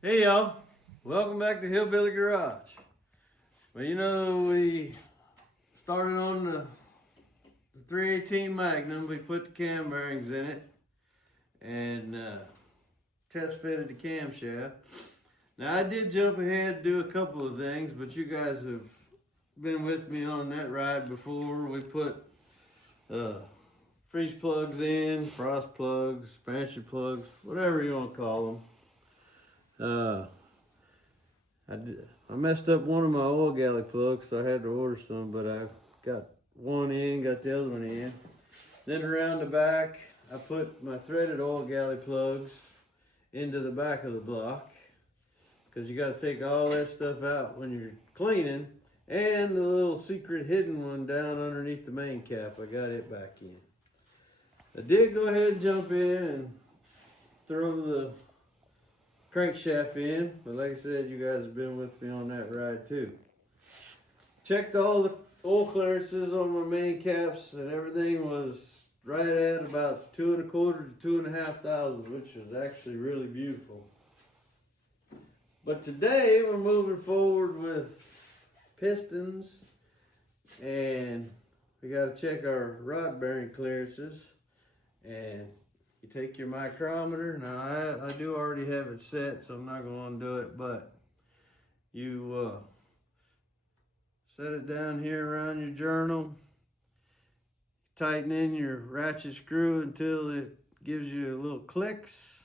Hey y'all, welcome back to Hillbilly Garage. Well, you know, we started on the 318 Magnum. We put the cam bearings in it and test fitted the camshaft. Now, I did jump ahead and do a couple of things, but you guys have been with me on that ride before. We put freeze plugs in, frost plugs, expansion plugs, whatever you want to call them. I messed up one of my oil galley plugs, so I had to order some, but I got one in, got the other one in. Then around the back, I put my threaded oil galley plugs into the back of the block, because you got to take all that stuff out when you're cleaning, and the little secret hidden one down underneath the main cap, I got it back in. I did go ahead and jump in and throw the crankshaft in, but like I said, you guys have been with me on that ride too. Checked all the oil clearances on my main caps, and everything was right at about 2.25 to 2.5 thousand, which was actually really beautiful. But today we're moving forward with pistons, and we got to check our rod bearing clearances. And you take your micrometer. Now I do already have it set, so I'm not going to do it, but you set it down here around your journal. Tighten in your ratchet screw until it gives you a little clicks.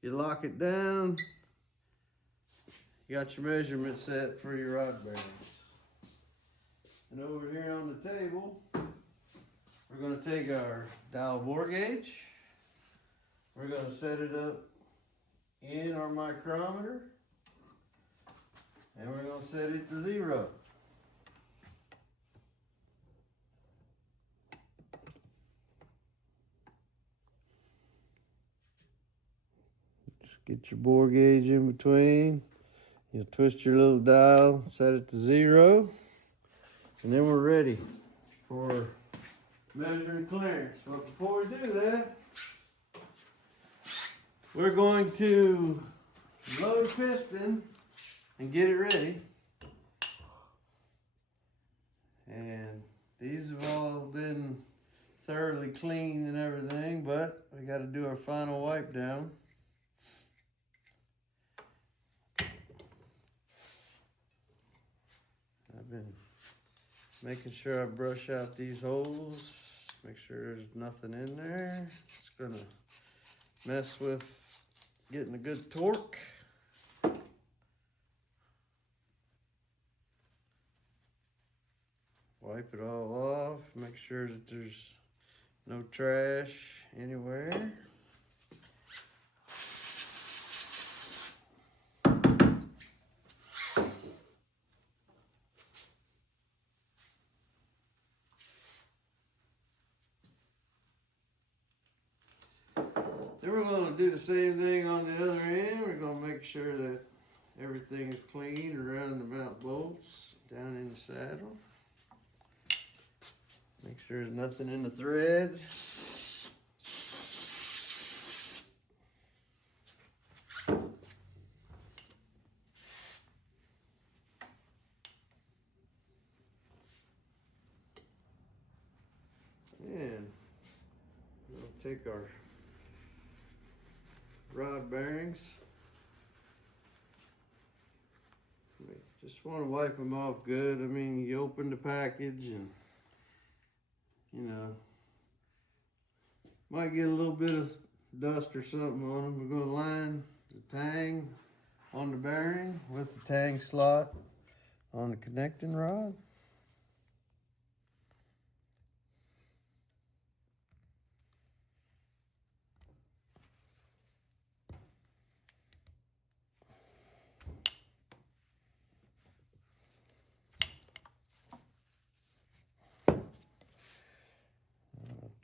You lock it down. You got your measurement set for your rod bearings. And over here on the table, we're going to take our dial bore gauge. We're going to set it up in our micrometer, and we're going to set it to 0. Just get your bore gauge in between. You'll twist your little dial, set it to 0, and then we're ready for measuring clearance. But before we do that, we're going to load a piston and get it ready. And these have all been thoroughly cleaned and everything, but we got to do our final wipe down. I've been making sure I brush out these holes, make sure there's nothing in there. It's gonna mess with getting a good torque. Wipe it all off, make sure that there's no trash anywhere. Then we're going to do the same thing on the other end. We're going to make sure that everything is clean around the mount bolts down in the saddle. Make sure there's nothing in the threads. And we'll take our rod bearings. Just want to wipe them off good. I mean, you open the package and, you know, might get a little bit of dust or something on them. We're going to line the tang on the bearing with the tang slot on the connecting rod.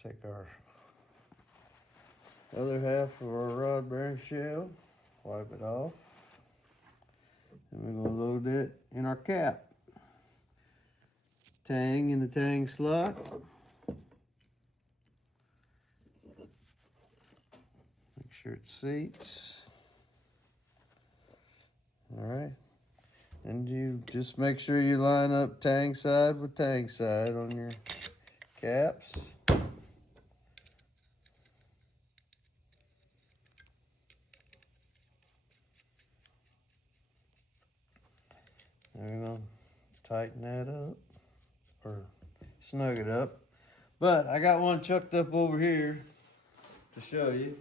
Take our other half of our rod bearing shell, wipe it off, and we're going to load it in our cap. Tang in the tang slot. Make sure it seats. All right. And you just make sure you line up tang side with tang side on your caps. And we're gonna tighten that up or snug it up. But I got one chucked up over here to show you.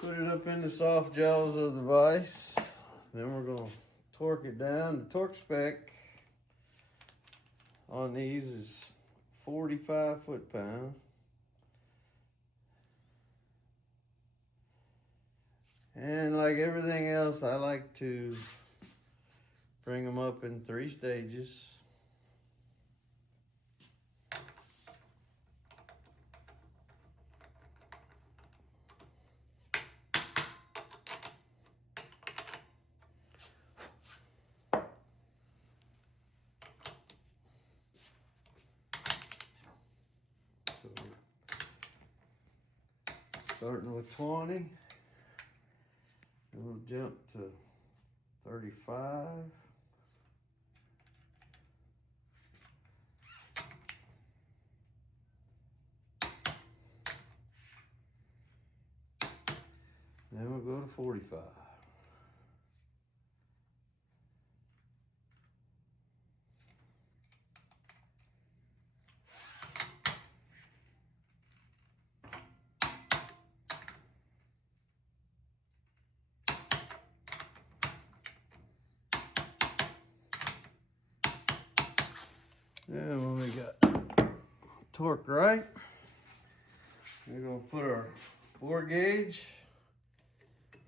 Put it up in the soft jaws of the vise. Then we're gonna torque it down. The torque spec on these is 45 foot-pounds. And like everything else, I like to bring them up in 3 stages. So starting with 20, and we'll jump to 35. Then we'll go to 45. And when we got torque right, we're gonna put our bore gauge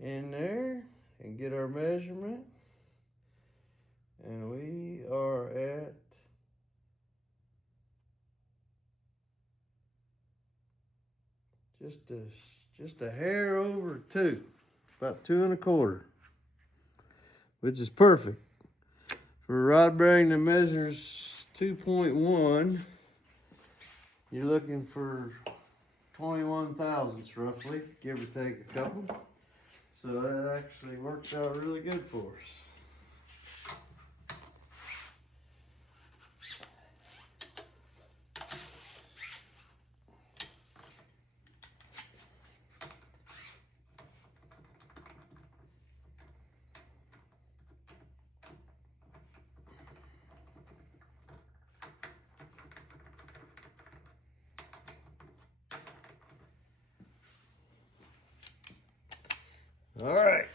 in there and get our measurement. And we are at just a hair over 2, about 2 1/4, which is perfect. For a rod bearing that measures 2.1, you're looking for 21 thousandths roughly, give or take a couple. So that actually works out really good for us. All right,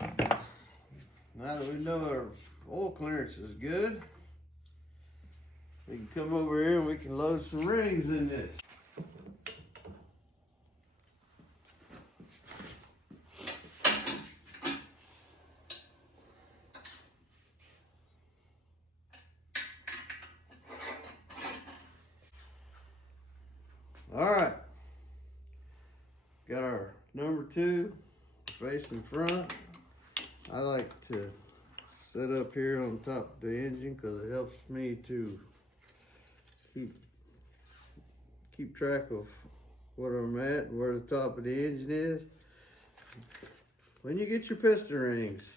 now that we know our oil clearance is good, we can come over here and we can load some rings in this. All right, got our number 2 facing front. I like to set up here on top of the engine because it helps me to keep track of what I'm at and where the top of the engine is. When you get your piston rings,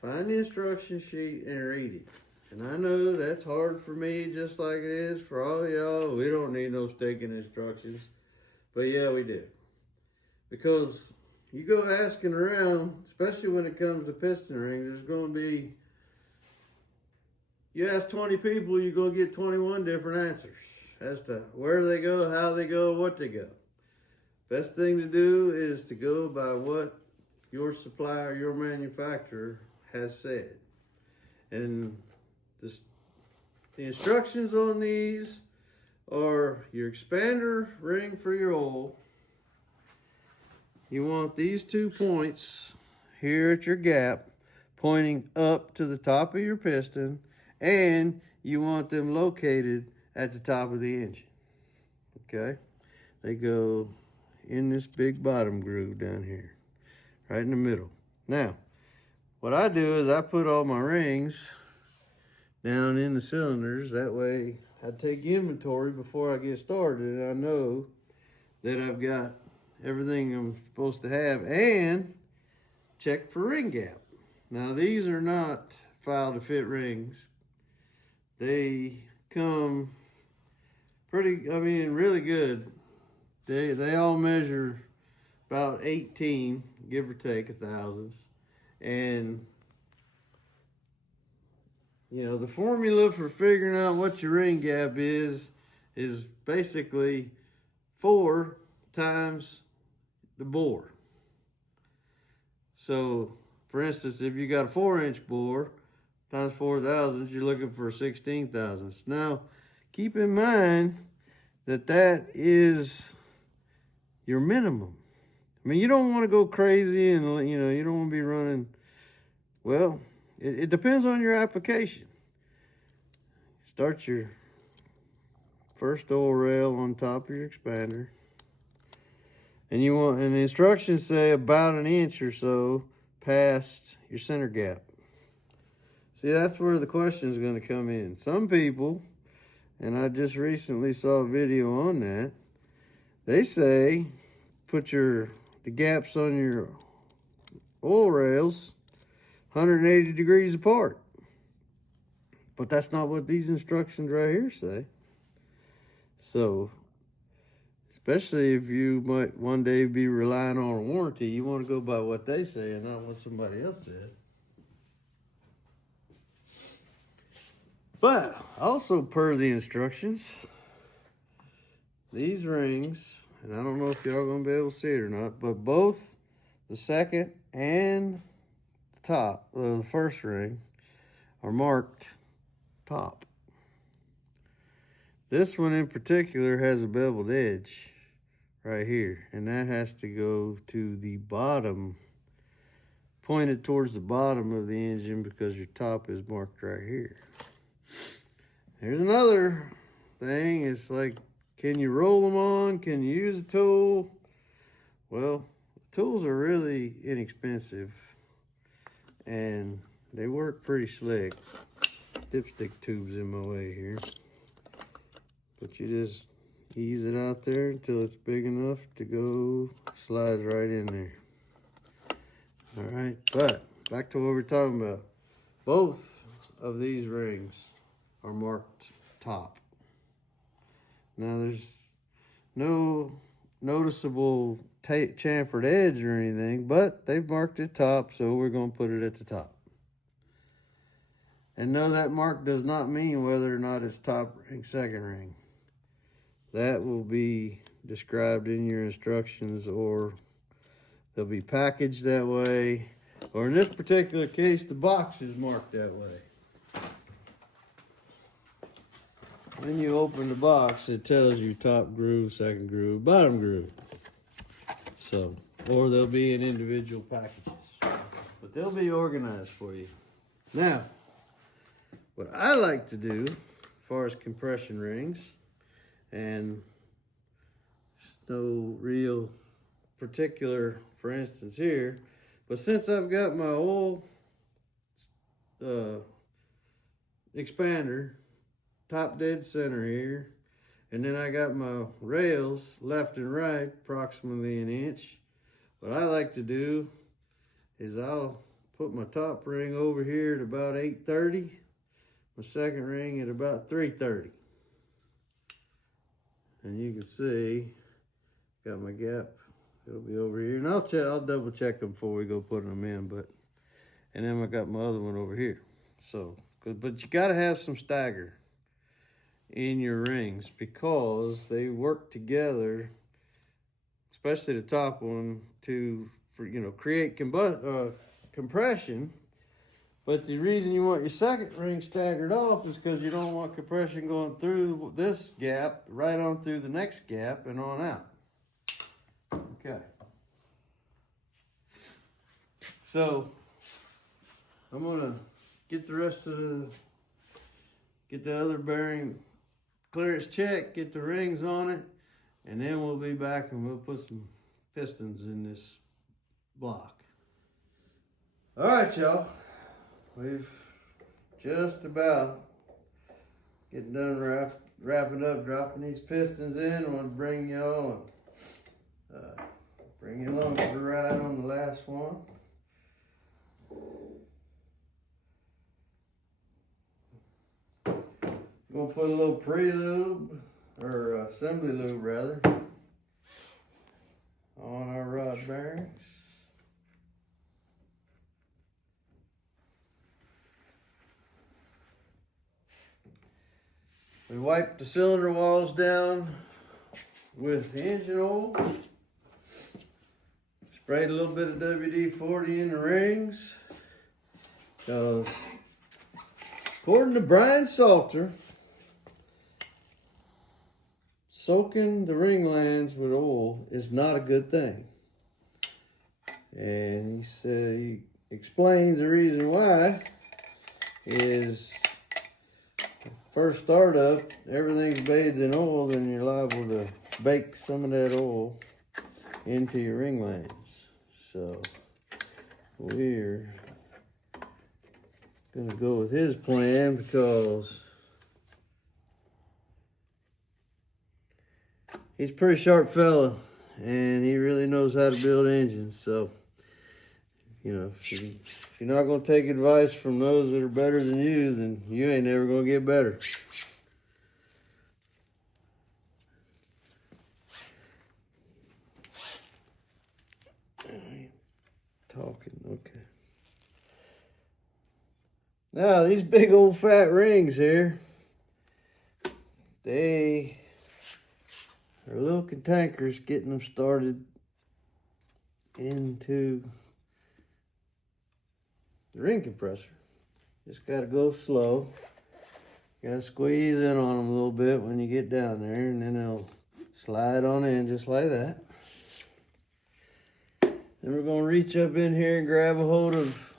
find the instruction sheet and read it. And I know that's hard for me just like it is for all y'all. We don't need no stinking instructions. But yeah, we do. Because you go asking around, especially when it comes to piston rings, there's going to be, you ask 20 people, you're going to get 21 different answers as to where they go, how they go, what they go. Best thing to do is to go by what your supplier, your manufacturer has said. And the instructions on these are your expander ring for your oil. You want these 2 points here at your gap pointing up to the top of your piston, and you want them located at the top of the engine. Okay? They go in this big bottom groove down here, right in the middle. Now, what I do is I put all my rings down in the cylinders. That way I take inventory before I get started, and I know that I've got everything I'm supposed to have, and check for ring gap. Now these are not file to fit rings. They come pretty, I mean, really good. They all measure about 18, give or take a thousandths. And you know, the formula for figuring out what your ring gap is basically 4 times the bore. So, for instance, if you got a 4-inch bore times 4 thousandths, you're looking for 16 thousandths. Now, keep in mind that that is your minimum. I mean, you don't want to go crazy and, you know, you don't want to be running, well, it depends on your application. Start your first oil rail on top of your expander. And the instructions say about an inch or so past your center gap. See, that's where the question is going to come in. Some people, and I just recently saw a video on that, they say put the gaps on your oil rails 180 degrees apart. But that's not what these instructions right here say. So, especially if you might one day be relying on a warranty, you want to go by what they say and not what somebody else said. But also per the instructions, these rings, and I don't know if y'all gonna be able to see it or not, but both the second and the top, the first ring, are marked top. This one in particular has a beveled edge right here, and that has to go to the bottom, pointed towards the bottom of the engine, because your top is marked right here. Here's another thing. It's like, can you roll them on? Can you use a tool? Well, the tools are really inexpensive and they work pretty slick. Dipstick tube's in my way here. But you just ease it out there until it's big enough to go, slides right in there. All right, but back to what we're talking about. Both of these rings are marked top. Now there's no noticeable chamfered edge or anything, but they've marked it top, so we're going to put it at the top. And no, that mark does not mean whether or not it's top ring, second ring. That will be described in your instructions, or they'll be packaged that way, or in this particular case, the box is marked that way. When you open the box, it tells you top groove, second groove, bottom groove. So, or they'll be in individual packages, but they'll be organized for you. Now, what I like to do as far as compression rings, and no real particular, for instance here, but since I've got my old expander top dead center here, and then I got my rails left and right approximately an inch, what I like to do is I'll put my top ring over here at about 830, my second ring at about 330. And you can see, got my gap, it'll be over here. And I'll double check them before we go putting them in, and then I got my other one over here. So, but you gotta have some stagger in your rings because they work together, especially the top one, to create compression. But the reason you want your second ring staggered off is because you don't want compression going through this gap right on through the next gap and on out. Okay. So I'm gonna get the rest of get the other bearing clearance check, get the rings on it, and then we'll be back and we'll put some pistons in this block. All right, y'all. We've just about getting done wrapping up, dropping these pistons in. I want to bring y'all gonna put a little pre-lube, or assembly lube rather, on our rod bearings. We wiped the cylinder walls down with engine oil. Sprayed a little bit of WD-40 in the rings. Because according to Brian Salter, soaking the ring lands with oil is not a good thing. And he explains the reason why is first startup, everything's bathed in oil, then you're liable to bake some of that oil into your ring lands. So we're gonna go with his plan because he's a pretty sharp fella and he really knows how to build engines. So, you know, if you're not gonna take advice from those that are better than you, then you ain't never gonna get better. Talking, okay. Now, these big old fat rings here, they are little cantankerous getting them started into the ring compressor. Just gotta go slow. Gotta squeeze in on them a little bit when you get down there, and then they'll slide on in just like that. Then we're gonna reach up in here and grab a hold of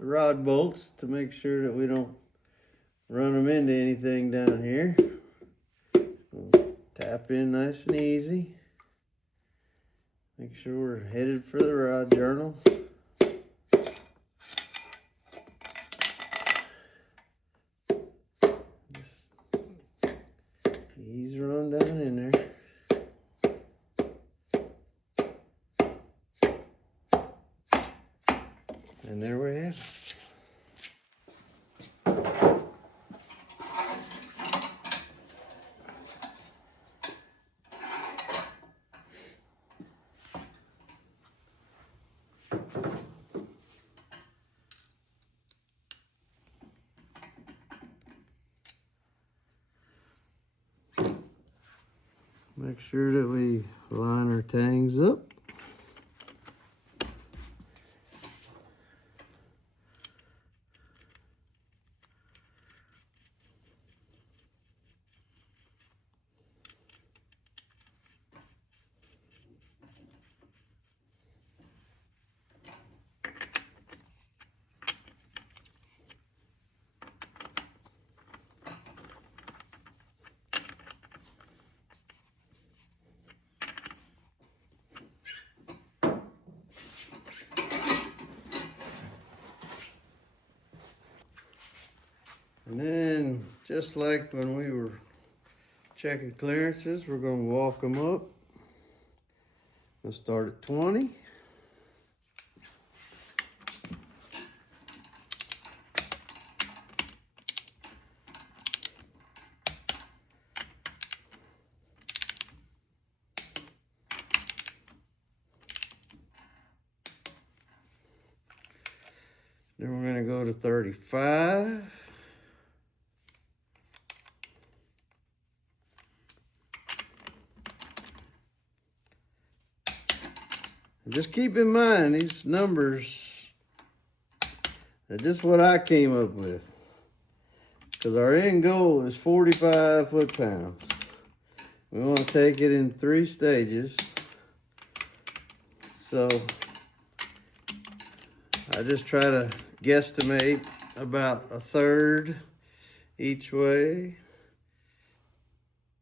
the rod bolts to make sure that we don't run them into anything down here. We'll tap in nice and easy. Make sure we're headed for the rod journal. Just ease run down in there. And there we have it. Make sure that we line our tangs up. And then, just like when we were checking clearances, we're going to walk them up. We'll start at 20. Then we're going to go to 35. Just keep in mind, these numbers are just what I came up with. Because our end goal is 45 foot-pounds. We want to take it in 3 stages. So I just try to guesstimate about a third each way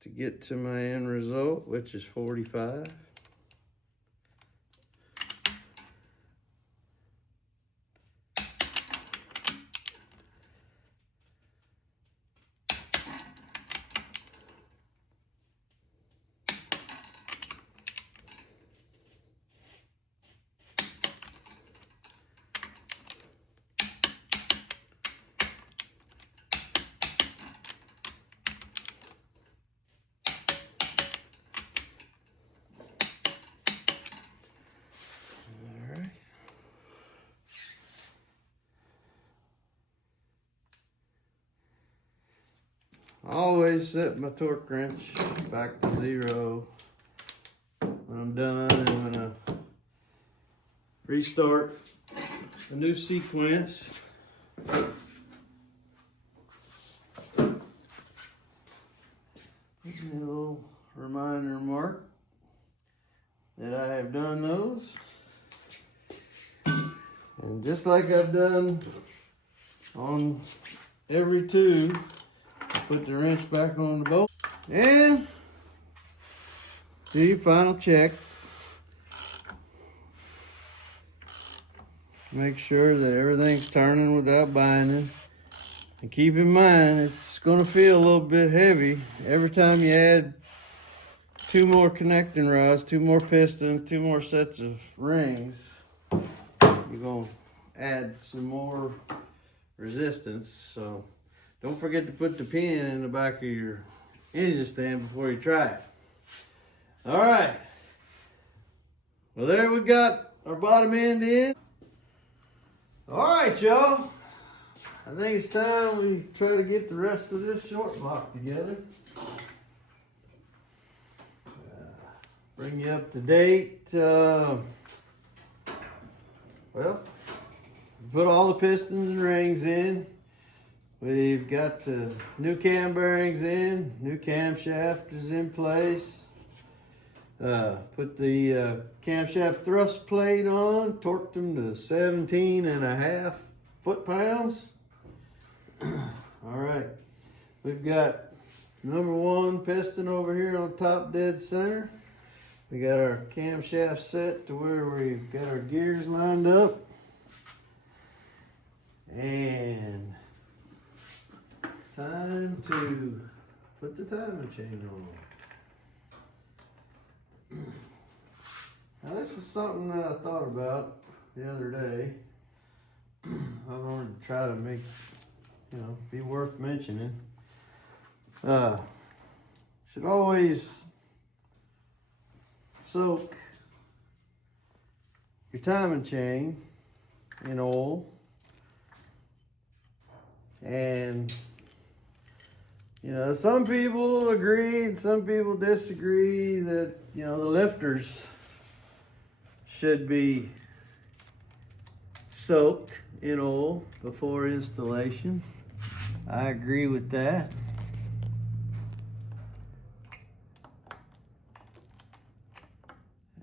to get to my end result, which is 45. I always set my torque wrench back to 0 when I'm done, and when I restart a new sequence. A little reminder mark that I have done those. And just like I've done on every tube, put the wrench back on the bolt and do your final check. Make sure that everything's turning without binding. And keep in mind, it's going to feel a little bit heavy every time you add 2 more connecting rods, 2 more pistons, 2 more sets of rings. You're going to add some more resistance. So don't forget to put the pin in the back of your engine stand before you try it. All right. Well, there we got our bottom end in. All right, y'all. I think it's time we try to get the rest of this short block together. Bring you up to date. Well, put all the pistons and rings in. We've got the new cam bearings in. New camshaft is in place. Put the camshaft thrust plate on. Torqued them to 17.5 foot-pounds. All right, we've got number 1 piston over here on top dead center. We got our camshaft set to where we've got our gears lined up. And time to put the timing chain on. Now this is something that I thought about the other day. I wanted to try to make, be worth mentioning. Should always soak your timing chain in oil, and some people agree and some people disagree that the lifters should be soaked in oil before installation. I agree with that.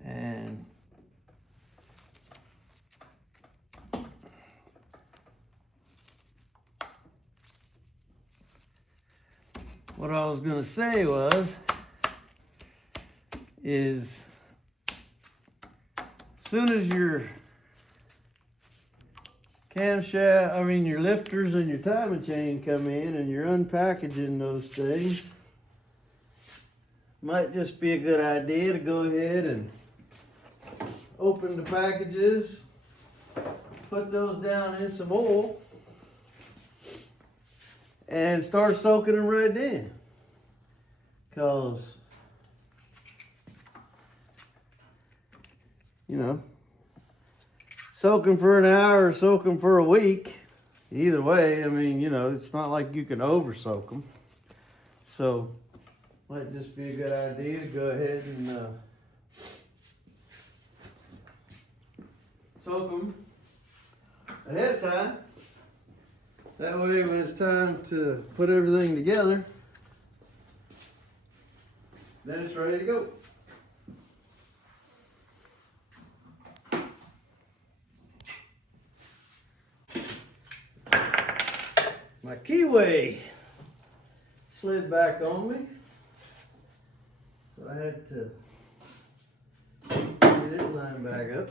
And what I was going to say is as soon as your your lifters and your timing chain come in and you're unpackaging those things, might just be a good idea to go ahead and open the packages, put those down in some oil, and start soaking them right in. Because, soaking for an hour or soaking for a week, either way, it's not like you can over soak them. So, might just be a good idea to go ahead and soak them ahead of time. That way, when it's time to put everything together, then it's ready to go. My keyway slid back on me, so I had to get it lined back up.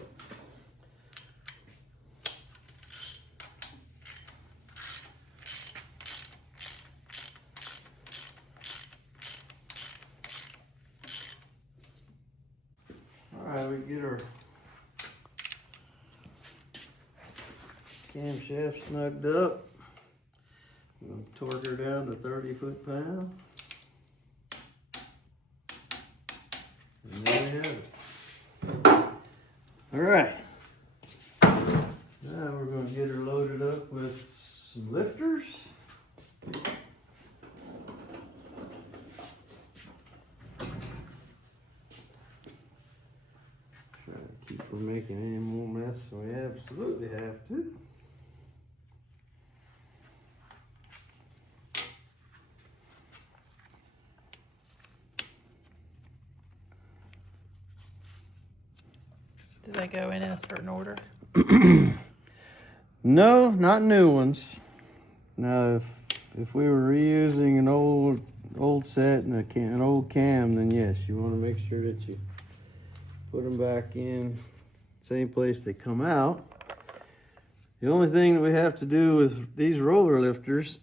Alright, we get our camshaft snugged up. I'm going to torque her down to 30 foot-pounds. And there we have it. Alright. Now we're going to get her loaded up with some lifters. we're making any more mess than we absolutely have to. Do they go in a certain order? No, not new ones. Now, if we were reusing an old set and an old cam, then yes, you want to make sure that you put them back in the same place they come out. The only thing that we have to do with these roller lifters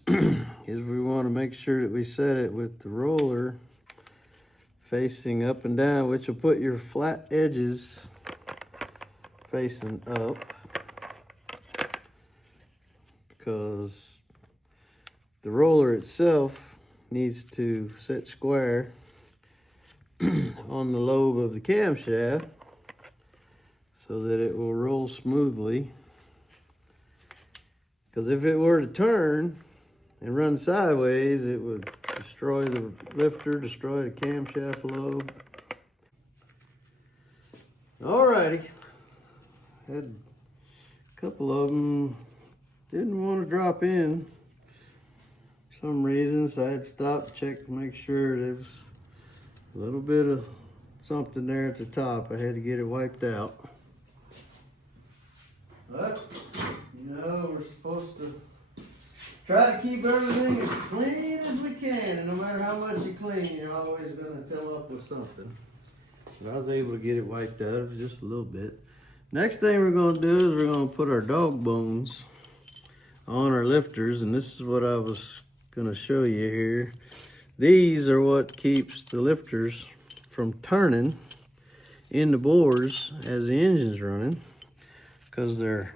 is we want to make sure that we set it with the roller facing up and down, which will put your flat edges facing up, because the roller itself needs to sit square on the lobe of the camshaft so that it will roll smoothly. Because if it were to turn and run sideways, it would destroy the lifter, destroy the camshaft lobe. Alrighty. Had a couple of them didn't want to drop in for some reason, so I had to stop to check to make sure there was a little bit of something there at the top. I had to get it wiped out. But, you know, we're supposed to try to keep everything as clean as we can, and no matter how much you clean, you're always going to come up with something. But I was able to get it wiped out just a little bit. Next thing we're going to do is we're going to put our dog bones on our lifters, and this is what I was going to show you here. These are what keeps the lifters from turning in the bores as the engine's running, because they're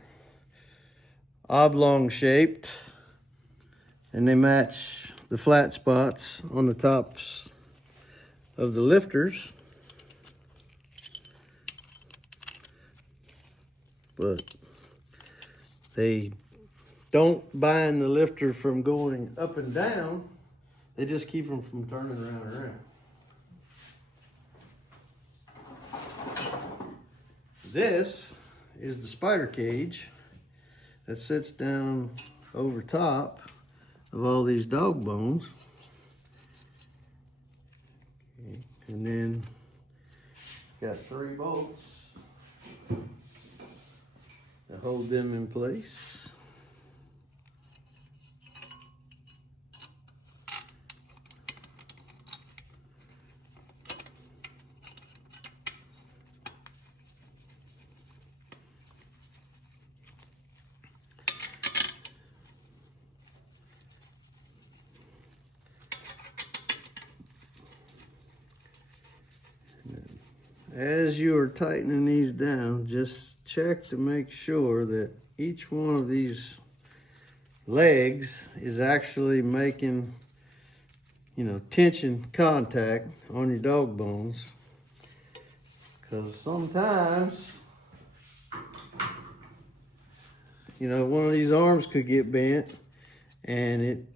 oblong shaped and they match the flat spots on the tops of the lifters. But they don't bind the lifter from going up and down. They just keep them from turning around and around. This is the spider cage that sits down over top of all these dog bones. Okay. And then got 3 bolts to hold them in place. As you are tightening these down, just check to make sure that each one of these legs is actually making, tension contact on your dog bones. Because sometimes, one of these arms could get bent and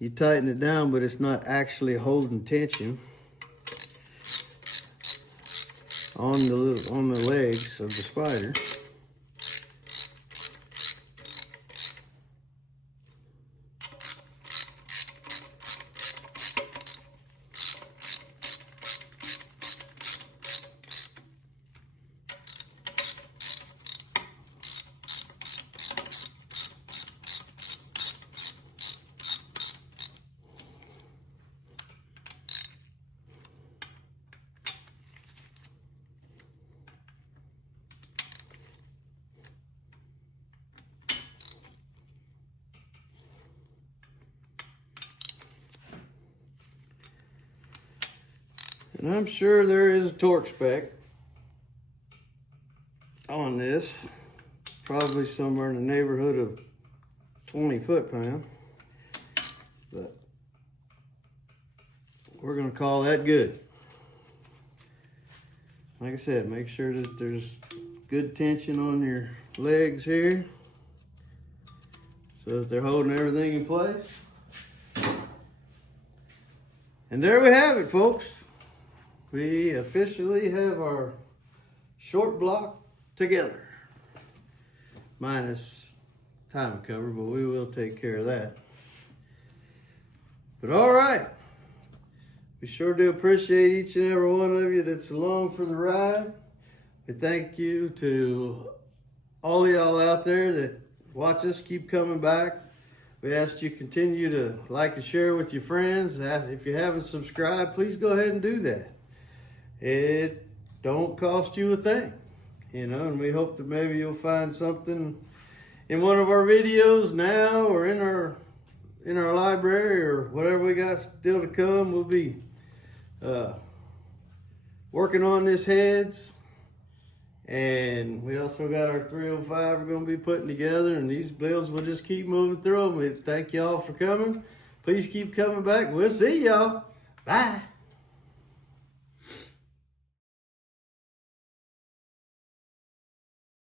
you tighten it down, but it's not actually holding tension on the legs of the spider. And I'm sure there is a torque spec on this, probably somewhere in the neighborhood of 20 foot-pound, but we're going to call that good. Like I said, make sure that there's good tension on your legs here so that they're holding everything in place. And there we have it, folks. We officially have our short block together. Minus time cover, but we will take care of that. But all right. We sure do appreciate each and every one of you that's along for the ride. We thank you to all of y'all out there that watch us, keep coming back. We ask you continue to like and share with your friends. If you haven't subscribed, please go ahead and do that. It don't cost you a thing, you know, and we hope that maybe you'll find something in one of our videos now or in our library or whatever we got still to come. We'll be working on this heads, and we also got our 305 we're going to be putting together, and these builds will just keep moving through them. We thank y'all for coming. Please keep coming back. We'll see y'all. Bye.